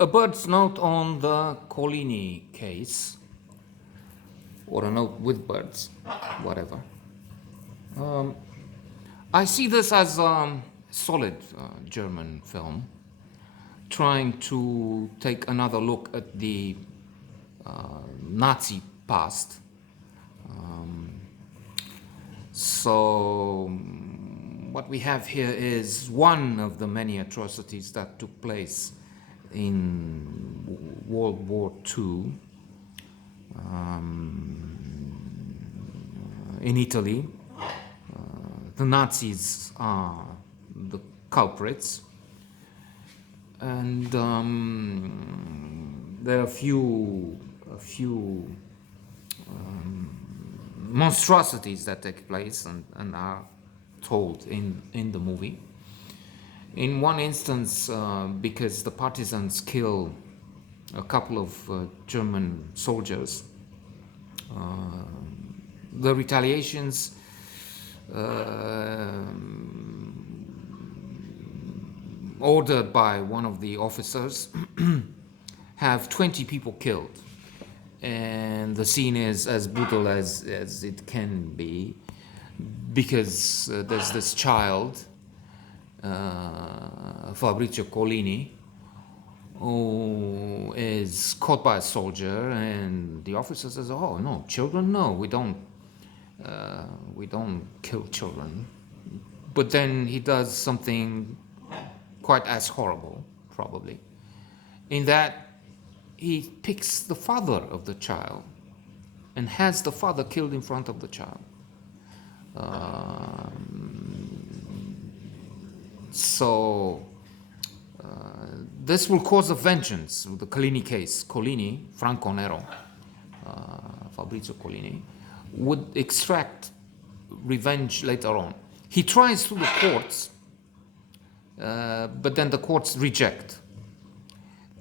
A bird's note on the Collini case, or a note with birds, whatever. I see this as a solid German film, trying to take another look at the Nazi past. So, what we have here is one of the many atrocities that took place in World War II in Italy. The Nazis are the culprits, and there are a few monstrosities that take place and are told in the movie. In one instance, because the partisans kill a couple of German soldiers, the retaliations ordered by one of the officers have 20 people killed, and the scene is as brutal as it can be, because there's this child, Fabrizio Collini, who is caught by a soldier, and the officer says, "Oh no, children, no, we don't kill children." But then he does something quite as horrible, probably, in that he picks the father of the child and has the father killed in front of the child. So this will cause a vengeance. The Collini case, Collini, Franco Nero, Fabrizio Collini, would extract revenge later on. He tries through the courts, but then the courts reject.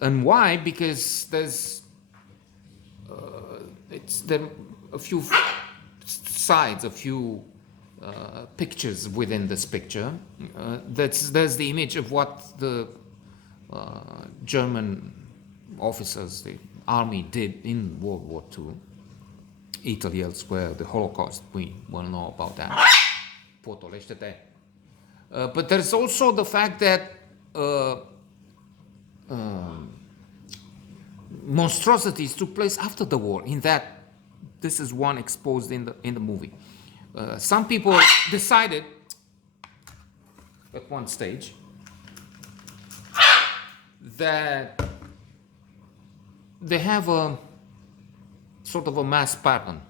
And why? Because there's there are a few sides, a few pictures within this picture. There's the image of what the German officers, the army, did in World War II. Italy, elsewhere, the Holocaust, we well know about that. But there's also the fact that monstrosities took place after the war, in that this is one exposed in the movie. Some people decided at one stage that they have a sort of a mass pattern,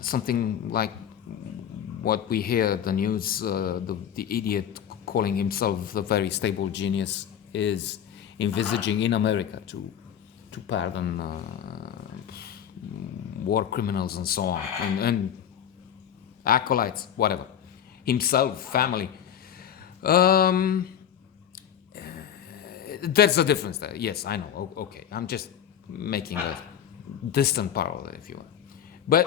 something like what we hear the news, the idiot calling himself a very stable genius is envisaging in America to pardon war criminals and so on, and acolytes, whatever, himself, family. There's a difference there. Yes, I know. Okay, I'm just making a distant parallel, if you will. But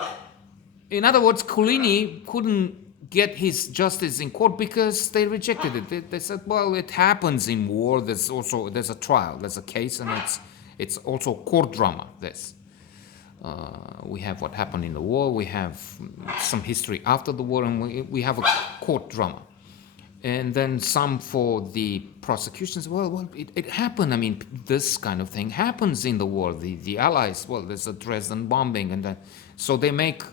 in other words, Collini couldn't get his justice in court because they rejected it. They said, well, it happens in war. There's a trial, there's a case, and it's also court drama. We have what happened in the war, we have some history after the war, and we have a court drama. And then some for the prosecutions. Well, it happened. I mean, this kind of thing happens in the war. The Allies, well, there's a Dresden bombing, and so they make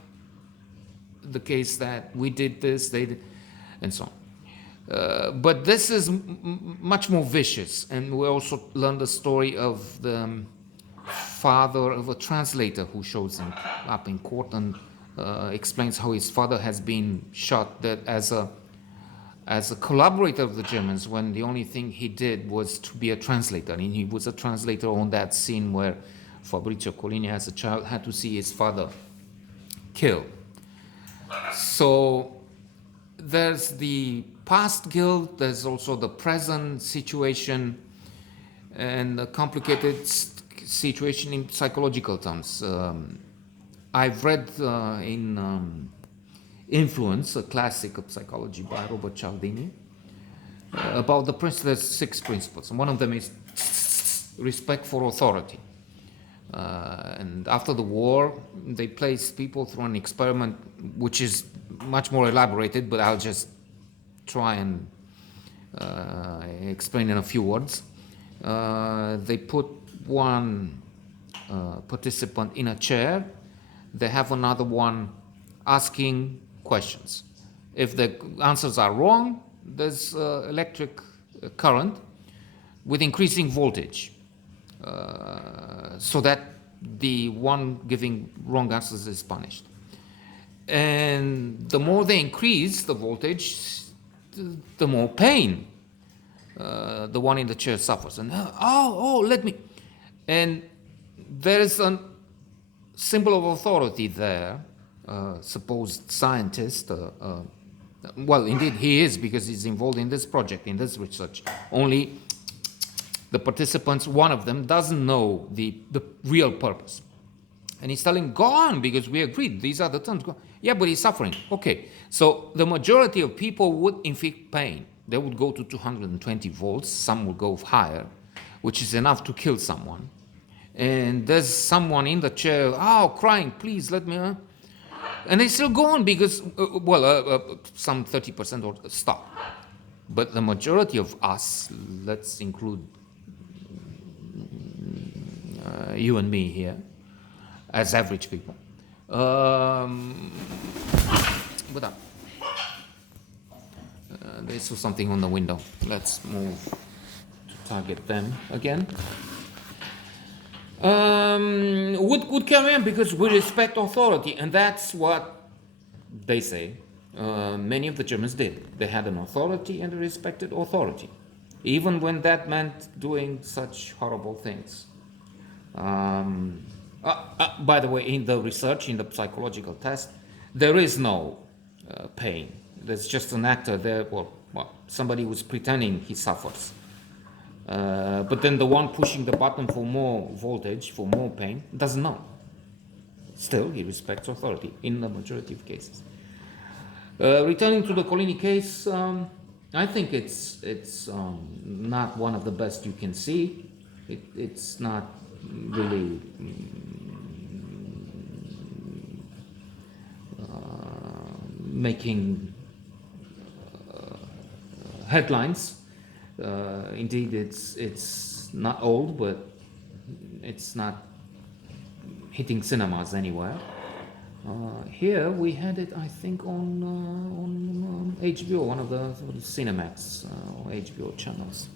the case that we did this, they did, and so on. But this is much more vicious, and we also learn the story of the father of a translator who shows up in court and explains how his father has been shot as a collaborator of the Germans, when the only thing he did was to be a translator. And he was a translator on that scene where Fabrizio Collini, as a child, had to see his father killed. So there's the past guilt, there's also the present situation, and a complicated situation in psychological terms. I've read in Influence, a classic of psychology by Robert Cialdini, about the principle. There's 6 principles, and one of them is respect for authority. And after the war, they placed people through an experiment which is much more elaborated, but I'll just try and explain in a few words. They put one participant in a chair. They have another one asking questions. If the answers are wrong, there's electric current with increasing voltage, so that the one giving wrong answers is punished. And the more they increase the voltage, the more pain the one in the chair suffers. And let me. And there is a symbol of authority there, supposed scientist. Well, indeed, he is, because he's involved in this project, in this research. Only the participants, one of them, doesn't know the real purpose. And he's telling, go on, because we agreed, these are the terms. Yeah, but he's suffering. Okay, so the majority of people would inflict pain. They would go to 220 volts, some would go higher, which is enough to kill someone. And there's someone in the chair, crying, please let me. And they still go on because, some 30% or stop. But the majority of us, let's include you and me here, as average people. They saw something on the window. Let's move to target them again. Would carry on because we respect authority, and that's what they say. Many of the Germans did. They had an authority and they respected authority, even when that meant doing such horrible things. By the way, in the research, in the psychological test, there is no pain. There's just an actor there, somebody who's pretending he suffers. But then the one pushing the button for more voltage, for more pain, doesn't know. Still, he respects authority in the majority of cases. Returning to the Collini case, I think it's not one of the best you can see. It's not really making headlines. Indeed, it's not old, but it's not hitting cinemas anywhere. Here we had it, I think, on HBO, one of the Cinemax or HBO channels.